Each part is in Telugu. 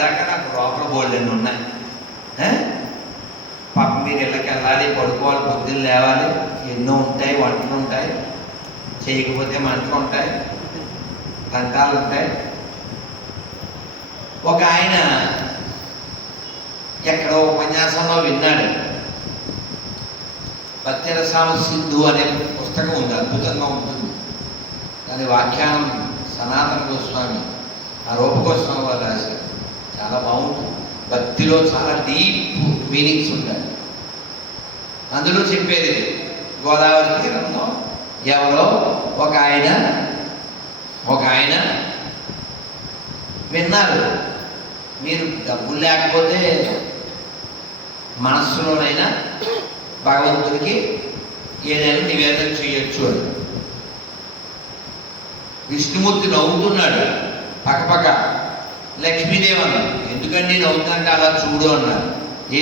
దాకా నాకు లోపల బోల్డెన్ని ఉన్నాయి. పాప మీరు ఇళ్ళకి వెళ్ళాలి, పడుకోవాలి, పొద్దున్న లేవాలి, ఎన్నో ఉంటాయి, వంటలు ఉంటాయి, చేయకపోతే మంటలు ఉంటాయి, తంటాలు ఉంటాయి. ఒక ఆయన ఎక్కడో ఉపన్యాసంలో విన్నాడు. భక్తిరసామ సింధు అనే పుస్తకం ఉంది, అద్భుతంగా ఉంటుంది. దాని వ్యాఖ్యానం సనాతన గోస్వామి, ఆ రూప గోస్వామి వారు రాశారు. చాలా బాగుంటుంది. భక్తిలో చాలా డీప్ మీనింగ్స్ ఉంటాయి. అందులో చెప్పేది గోదావరి తీరంలో ఎవరో ఒక ఆయన విన్నారు, మీరు డబ్బులు లేకపోతే మనస్సులోనైనా భగవంతుడికి ఏదైనా నివేదన చేయొచ్చు అని. విష్ణుమూర్తి నవ్వుతున్నాడు పక్కపక్క. లక్ష్మీదేవి అన్నారు, ఎందుకండి నవ్వుతుందంటే అలా చూడు అన్నారు.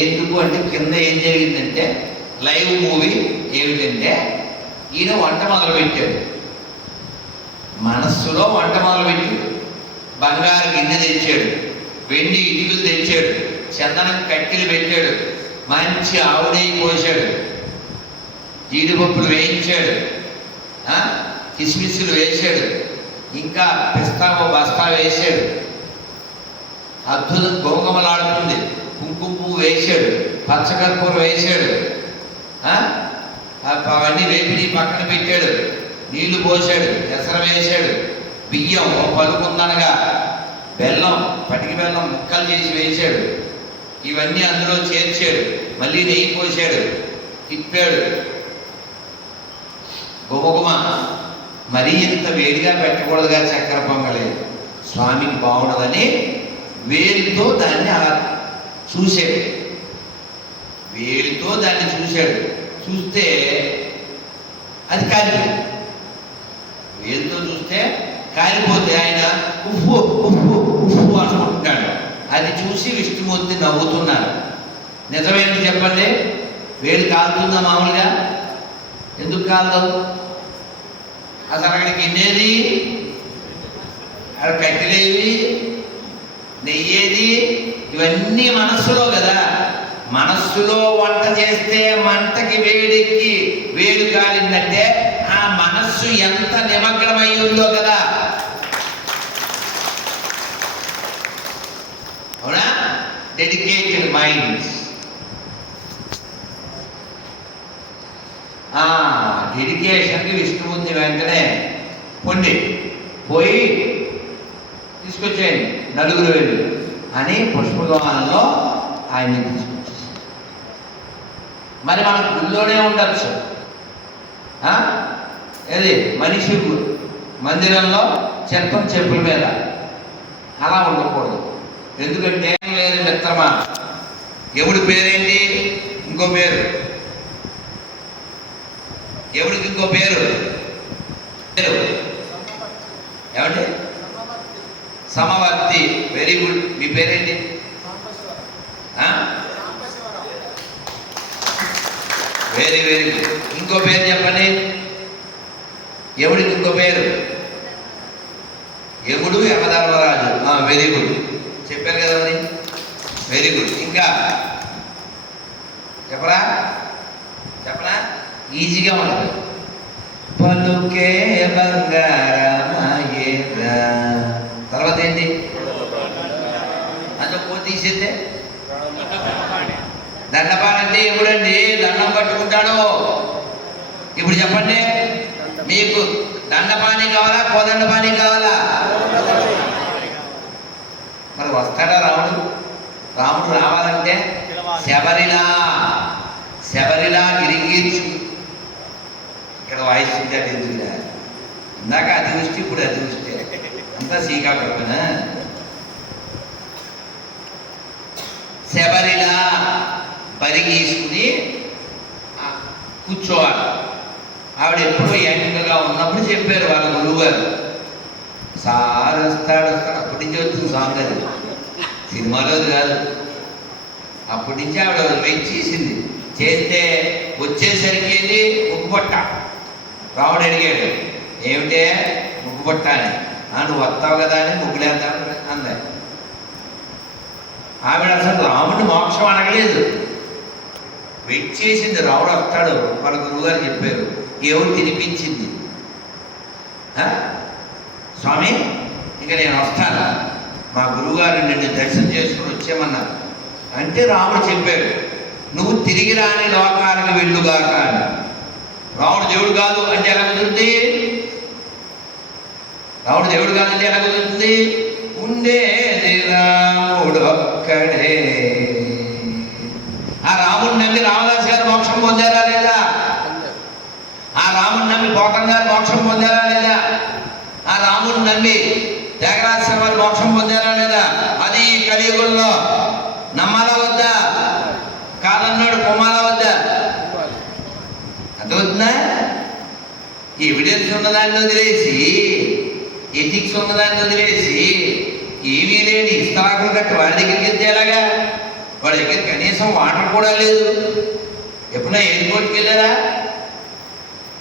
ఎందుకు అంటే కింద ఏం జరిగిందంటే లైవ్ మూవీ ఏమిటంటే ఈయన వంట మొదలుపెట్టాడు, మనస్సులో వంట మొదలుపెట్టాడు. బంగారు గిన్నె తెచ్చాడు, వెండి ఇటుకలు తెచ్చాడు, చందనం కట్టెలు పెట్టాడు, మంచి ఆవు నెయ్యి పోసాడు, జీడిపప్పులు వేయించాడు, కిస్మిస్సులు వేసాడు, ఇంకా పిస్తావో బస్తా వేసాడు, అద్భుతం గోగమలాడుతుంది, కుంకుమ పువ్వు వేసాడు, పచ్చకర్పూర వేసాడు, అవన్నీ వేపిని పక్కన పెట్టాడు, నీళ్లు పోసాడు, ఎసర వేసాడు, బియ్యం పలుకుందనగా బెల్లం, పటికి బెల్లం ముక్కలు చేసి వేసాడు, ఇవన్నీ అందులో చేర్చాడు, మళ్ళీ నెయ్యి పోసాడు, తిప్పాడు. గుమగుమ మరీ ఇంత వేడిగా పెట్టకూడదుగా చక్కెర పొంగలి, స్వామికి బాగుండదని వేడితో దాన్ని అలా చూశాడు. వేడితో దాన్ని చూశాడు. చూస్తే అది కాలిపోయింది. వేడితో చూస్తే కాలిపోతే ఆయన ఉప్పు ఉప్పు ఉప్పు అనుకుంటున్నాడు. అది చూసి విష్ణుమూర్తి నవ్వుతున్నారు. నిజమేంటి చెప్పండి? వేడి కాలుతుందా మామూలుగా? ఎందుకు కాలదు? అసలు అక్కడికి ఎన్నేది, అక్కడ కట్టెలేవి, నెయ్యేది, ఇవన్నీ మనస్సులో కదా. మనస్సులో వంట చేస్తే మంటకి వేడెక్కి వేడి కాలిందంటే ఆ మనస్సు ఎంత నిమగ్నమై ఉందో కదా. అవునా? Dedicated minds. డెడికేషన్కి విష్ణుమూర్తి వెంటనే పొండి పోయి తీసుకొచ్చేయండి, నలుగురు వెళ్ళి అని పుష్పగవానంలో ఆయన్ని తీసుకొచ్చేసి. మరి మన గుళ్ళోనే ఉండొచ్చు, ఏది మనిషి మందిరంలో చెప్పుల మీద అలా ఉండకూడదు. ఎందుకంటే లేదు మిత్రమా, ఎవడి పేరేంటి? ఇంకో పేరు. ఎవడికి ఇంకో పేరు? ఏమండి? సమవర్తి. Very good. మీ పేరేంటి? Very very good. ఇంకో పేరు చెప్పండి. ఎవడికి ఇంకో పేరు? యముడు, యమధర్మరాజు. వెరీ గుడ్, చెప్పారు కదా మరి. Very good. ఇంకా చెప్పరా? ఈజీగా ఉంటుంది. పలుకే బంగారమాయేరా. తర్వాత ఏంటి? అంటే పో తీసేస్తే దండపానంటే ఎప్పుడండి దండం పట్టుకుంటాడు? ఇప్పుడు చెప్పండి, మీకు దండపాని కావాలా, కోదండపాని కావాలా? మరి వస్తాడా రాముడు? రాముడు రావాలంటే శబరిలా గిరిగీర్చు. ఇక్కడ వాయిస్ ఉంటే అది ఎందుకురా? ఇందాక అతివృష్టి, ఇప్పుడు అతివృష్టి, అంతా శ్రీకాకుళమేనా? శబరిలా పరిగీసుకుని కూర్చోవాలి. ఆవిడ ఎప్పుడో యంగ్గా ఉన్నప్పుడు చెప్పారు వాళ్ళ గురువు గారు, సార్ వస్తాడు. అప్పటి నుంచి వచ్చింది సాంగ్, అది సినిమాలోది కాదు. అప్పటి నుంచి ఆవిడ వెయిట్ చేస్తే వచ్చేసరికి ఏంటి? ముక్కుపట్ట. రాముడు అడిగాడు, ఏమిటే ముక్కుపట్ట అని. నువ్వు వస్తావు కదా అని ముగ్గులేద్దాం అందా. ఆవిడ అసలు రాముడిని మోక్షం అడగలేదు, వెయిట్ చేసింది. రాముడు వస్తాడు, వాళ్ళ గురువుగారు చెప్పారు, ఏవో తినిపించింది. స్వామి ఇక నేను వస్తాను, మా గురువుగారు నిన్ను దర్శనం చేసుకుని వచ్చేమన్నారు. అంటే రాముడు చెప్పాడు, నువ్వు తిరిగి రాని లోకానికి వెళ్ళుగాక అని. రాముడు దేవుడు కాదు అంటే ఎలా కుదురుతుంది? రాముడు దేవుడు కాదంటే ఎలా కుదురుతుంది? ఉండేది రాముడు ఒక్కడే. ఆ రాముడిని నమ్మి రామదాస్ గారు మోక్షం పొందారా లేదా? ఆ రాముడిని నమ్మి పోతన్ గారు మోక్షం పొందారా లేదా? ఆ రాముడిని నమ్మి త్యాగరాజ వారు మోక్షం పొందారా లేదా? అది కలియుగంలో నమ్మాలా వద్దా? కాదన్నాడు కొమ్మాలా వద్దా? అర్థమవుతుందా? ఎవిడెన్స్ ఉన్నదాన్ని వదిలేసి, ఎథిక్స్ ఉన్నదాన్ని వదిలేసి, ఏమీ లేని ఇస్తాకులు కట్టి వాడి దగ్గరికి వెళ్తే ఎలాగా? వాడి దగ్గర కనీసం వాటర్ కూడా లేదు. ఎప్పుడైనా ఎయిర్పోర్ట్కి వెళ్ళారా?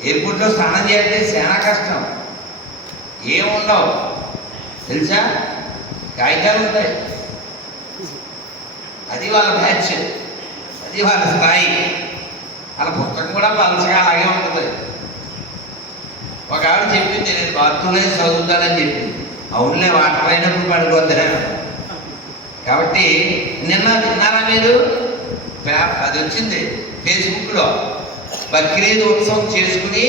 ఎయిర్పోర్ట్లో స్నానం చేస్తే చాలా కష్టం, ఏముండవు తెలుసా? కాగితాలు ఉంటాయి. అది వాళ్ళ బ్యాచ్, అది వాళ్ళ స్థాయి. వాళ్ళ పుస్తకం కూడా పలచగా అలాగే ఉంటుంది. ఒక ఆవిడ చెప్పింది, నేను బాత్రూంలో చదువుతానని చెప్పింది. అవునులే, వాటర్ అయినప్పుడు పడిపోద్దా. కాబట్టి నిన్న విన్నారా మీరు? అది వచ్చింది ఫేస్బుక్లో. బక్రీద్ ఉత్సవం చేసుకుని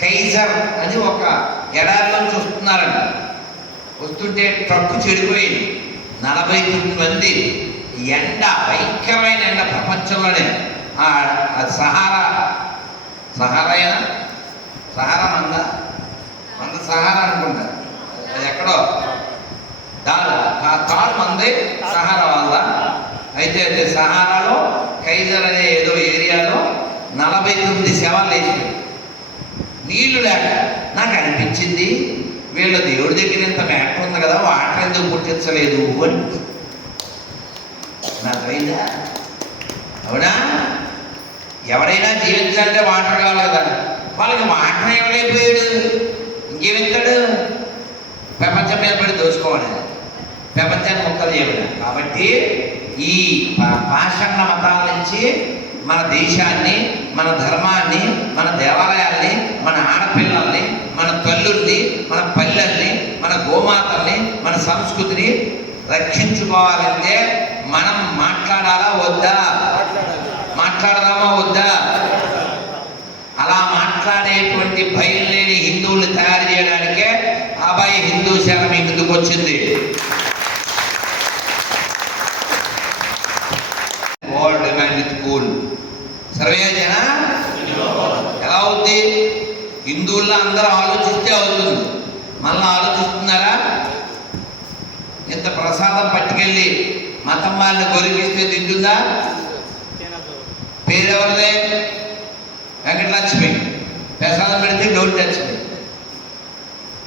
కైజర్ అని ఒక ఎడారిలోంచి వస్తున్నారంట. వస్తుంటే ట్రక్కు చెడిపోయింది. 49 మంది. ఎండ, భయంకరమైన ఎండ ప్రపంచంలోనే. అది సహారాయనా సహారా మంద సహారా అనుకుంటా, అది ఎక్కడో తారు మంది సహారా వల్ల. అయితే సహారాలో కైజర్ అనే ఏదో ఏరియాలో 49 శవాలు వేసి నీళ్లు లేక నాకు అనిపించింది, వీళ్ళ దేవుడి దగ్గర ఇంత మ్యాటర్ ఉంది కదా, వాటర్ ఎందుకు పుట్టించలేదు అని. నాకైందా? అవునా? ఎవరైనా జీవించాలంటే వాటర్ కావాలి కదా. వాళ్ళకి వాటర్ ఇవ్వలేకపోయాడు, ఇంకేమిస్తాడు? ప్రపంచం మీద పడి దోచుకోవాలి, ప్రపంచాన్ని మొక్కలు చేయడం. కాబట్టి ఈ పాషాణ మతాల నుంచి మన దేశాన్ని, మన ధర్మాన్ని, మన దేవాలయాల్ని, మన ఆడపిల్లల్ని, మన తల్లుల్ని, మన పల్లెల్ని, మన గోమాతల్ని, మన సంస్కృతిని రక్షించుకోవాలంటే మనం మాట్లాడాలా వద్దా? మాట్లాడదామా వద్దా? అలా మాట్లాడేటువంటి భయం లేని హిందువుల్ని తయారు చేయడానికే అబ్బాయి హిందూ సేన మీ ముందుకు వచ్చింది. సర్వే జన ఎలా అవుద్ది? హిందువుల్లో అందరూ ఆలోచిస్తే అవుతుంది. మళ్ళీ ఆలోచిస్తున్నారా? ఇంత ప్రసాదం పట్టుకెళ్ళి మతం వాళ్ళని గొరిగిస్తే తింటుందా? పేరెవరిదే? వెంకటలక్ష్మి. ప్రసాదం పెడితే డోంట్ టచ్ మీ.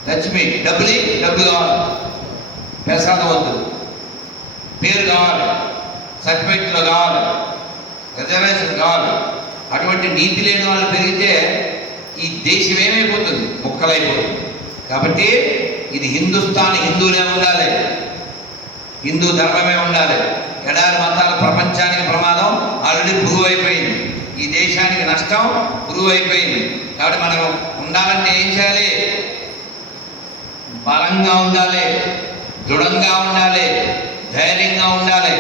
లక్ష్మి డబ్బులు కావాలి, ప్రసాదం వద్దు. పేరు కావాలి, సర్టిఫికెట్లో కావాలి, రిజర్వేషన్ కావాలి. అటువంటి నీతి లేని వాళ్ళు పెరిగితే ఈ దేశం ఏమైపోతుంది? ముక్కలైపోతుంది. కాబట్టి ఇది హిందుస్థాన్, హిందువులే ఉండాలి, హిందూ ధర్మమే ఉండాలి. ఎడారి మతాలు ప్రపంచానికి ప్రమాదం ఆల్రెడీ ప్రూవ్ అయిపోయింది. ఈ దేశానికి నష్టం ప్రూవ్ అయిపోయింది. కాబట్టి మనం ఉండాలంటే ఏం చేయాలి? బలంగా ఉండాలి, దృఢంగా ఉండాలి, ధైర్యంగా ఉండాలి.